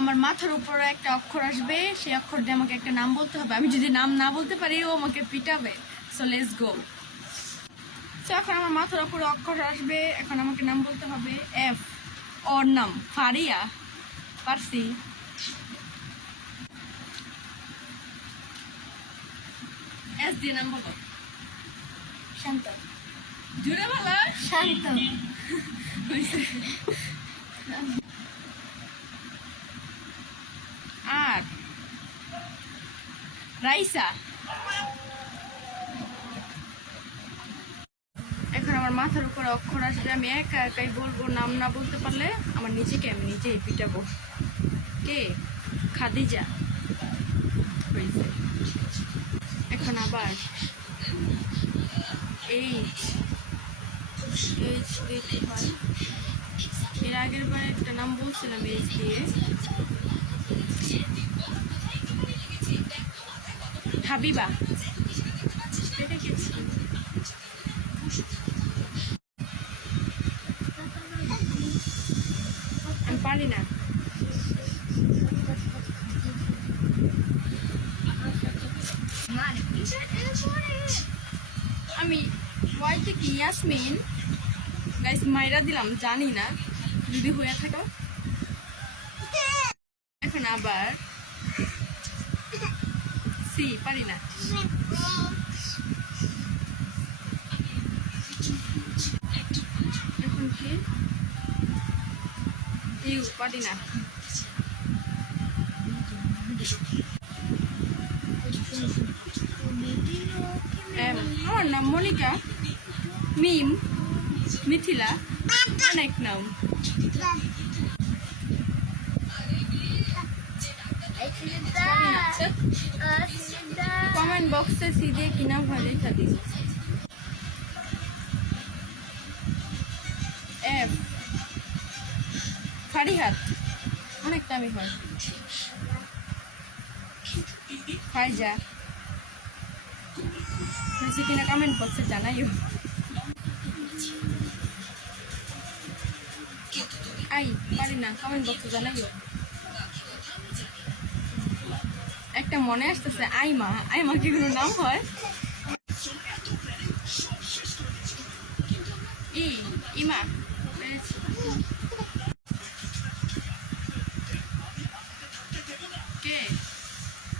আমার মাথার উপরে একটা অক্ষর আসবে, সেই অক্ষর দিয়ে আমাকে একটা নাম বলতে হবে। আমি যদি নাম না বলতে পারি, ও আমাকে পিটাবে। সো লেটস গো তো এখন আমার মাথার উপরে অক্ষর আসবে, এখন আমাকে নাম বলতে হবে এফ ওর নাম ফারিয়া। পারসি এস দিয়ে নাম বলো। শান্ত। জুড়ে বলো। শান্ত হয়েছে। আর রাইসা এখন আমার মাথার উপর অক্ষর আসবে আমি একা একাই বলব নাম না বলতে পারলে আমার নিজেকে আমি নিজেই পিটাবো। কে? খাদিজা। এখন আবার এইচ এইচ এর আগের বার একটা নাম বলছিলাম এইচ দিয়ে হাবিবা। আমি পারি না। আমি ওয়াইতে কি, ইয়াসমিন? গাইস মাইরা দিলাম, জানি না। যদি হয়ে থাকো। এখন আবার সি পারি না এখন কি ইউ পারি না আমার নাম মনিকা মিম। মিথিলা। অনেক নাম। কমেন্ট বক্সে সি দিয়ে কি নাম হয় লেখা দিন এফ ফারিহাত, অনেক নামই হয়। ফাইজা। হয়েছে কিনা কমেন্ট বক্সে জানাইও। আই, পারি না কমেন্ট বক্সে জানাইও। একটা মনে আসতেছে, আইমা। আইমা কি কোনো নাম হয়? ই, ইমা। কে?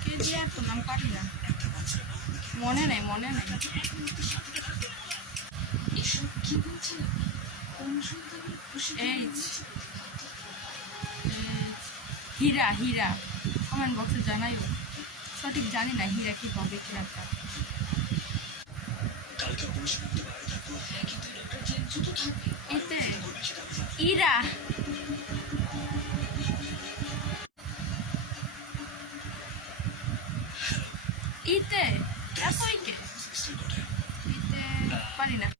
কে নাম মনে নেই, মনে হীরা হীরা। কমেন্ট বক্সে জানাইও। সঠিক জানি না হীরা কি পাবে কি একটা এতে ইরা। ইতে ইতে পারি না।